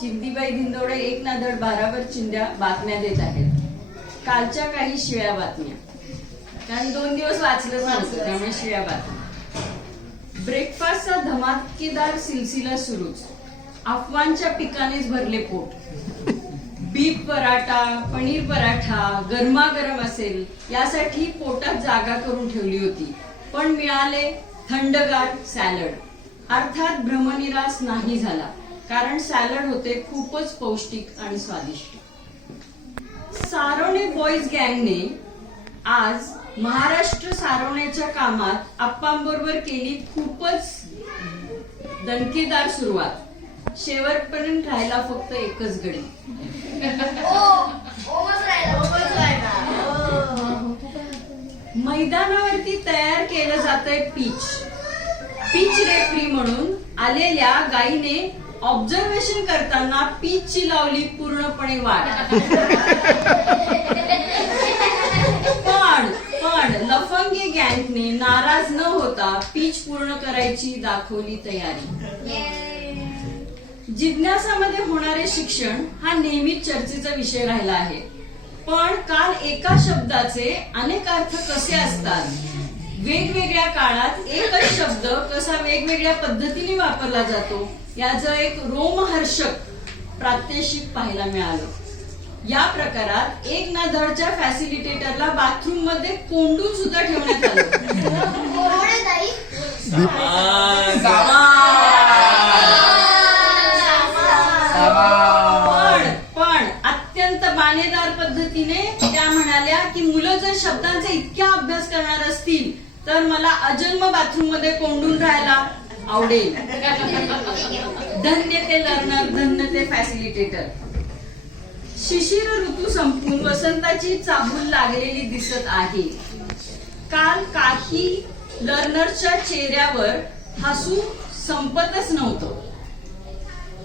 चिंदीबाई धिंदोडे एक ना धड भाराभर चिंध्या बातम्या देत आहेत. कालच्या काही शिळ्या बातम्या, कारण 2 दिवस वाचलंच नव्हतं त्यामुळे शिळ्या बातम्या. ब्रेकफास्टचा धमाकेदार सिलसिला सुरूच. अफवांच्या पिकानेच भरले पोट. बीफ पराठा, पनीर पराठा गरमागरम असेल यासाठी पोटात जागा करून ठेवली होती, पण मिळाले थंडगार सॅलड. अर्थात भ्रमनिरास नाही झाला, कारण सॅलड होते खूपच पौष्टिक आणि स्वादिष्ट. सारोणे बॉईज गँगने आज महाराष्ट्र सारवण्याच्या कामात आप्पांबरोबर केली खूपच दणकेदार सुरुवात. शेवटपर्यंत राहिला फक्त एकच गडी. मैदानावरती तयार केलं जातंय पिच रेफरी म्हणून आलेल्या गाईने ऑब्झर्वेशन करताना पिचची लावली पूर्णपणे वाट. पण लफंगे गँगने नाराज न होता पिच पूर्ण करायची दाखवली तयारी. जिज्ञासामध्ये होणारे शिक्षण हा नेहमीच चर्चेचा विषय राहिला आहे, पण काल एका शब्दाचे अनेक अर्थ कसे असतात, वेगवेगळ्या काळात एकच शब्द कसा वेगवेगळ्या पद्धतीने वापरला जातो याचं एक रोमहर्षक प्रात्यक्षिक पाहायला मिळालं. या प्रकारात एक ना धडच्या फॅसिलिटेटरला बाथरूम मध्ये कोंडून सुद्धा ठेवण्यात आलं. पण अत्यंत बाणेदार पद्धतीने त्या म्हणाल्या की मुलं जर शब्दांचा इतका अभ्यास करणार असतील तर मला अजन्म बाथरूम मध्ये कोंडून राहायला आवडेल. धन्य ते लर्नर, धन्य ते फॅसिलिटेटर. शिशिर ऋतू संपून वसंताची चाहूल लागलेली दिसत आहे. काल काही लर्नरच्या चेहऱ्यावर हसू संपतच नव्हतं.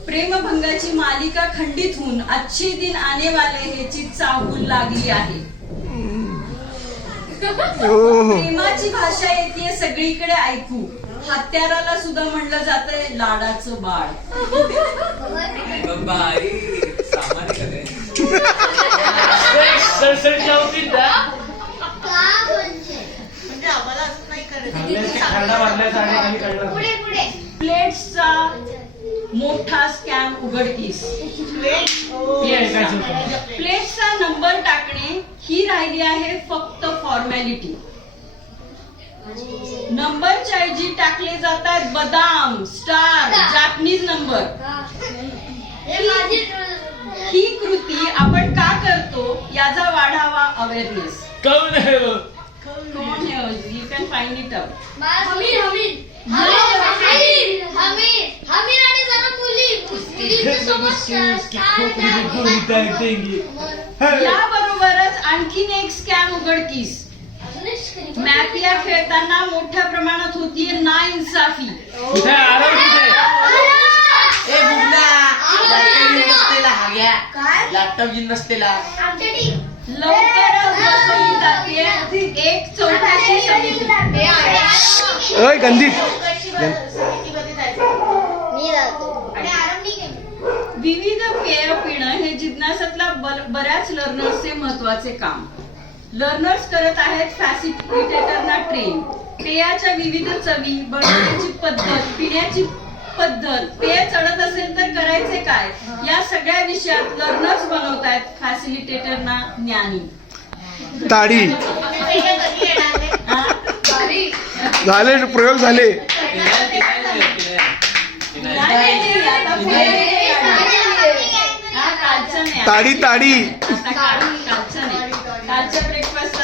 प्रेमभंगाची मालिका खंडित होऊन अच्छे दिन आने वाले ह्याची चाहूल लागली आहे. प्रेमाची भाषा येते सगळीकडे ऐकू. हत्याराला सुद्धा म्हणलं जातंय लाडाचं बाळ. प्लेट्सचा मोठा स्कॅम उघडकीस. प्लेट्सचा नंबर टाकणे ही राहिली आहे फक्त फॉर्मॅलिटी. नंबरच्या ऐवजी टाकले जातात बदाम, स्टार, जापनीज नंबर. ही कृती आपण का करतो याचा वाढावा अवेअरनेस. कौन है वो? You can find it out. याबरोबरच आणखीन एक स्कॅम उघडकीस. मॅपिया खेळताना मोठ्या प्रमाणात होतीये नाइंसाफी. लॅपटॉप घेऊन बसलेला लवकरच बसवली जाते एक चौकशी समिती. विविध पेय पिणं हे जिज्ञासातल्या बऱ्याच लर्नर्सचे महत्वाचे काम. लर्नर्स करत आहेत फॅसिलिटेटरना ट्रेन. पेयाच्या विविध चवी, बनवण्याची पद्धत, पिण्याची पद्धत, पेय चढत असेल तर करायचे काय, या सगळ्या विषयात लर्नर्स बनवतायत फॅसिलिटेटरना ज्ञानी. ताडी झाले, प्रयोग झाले. ताडी कालच्या ब्रेकफास्टचा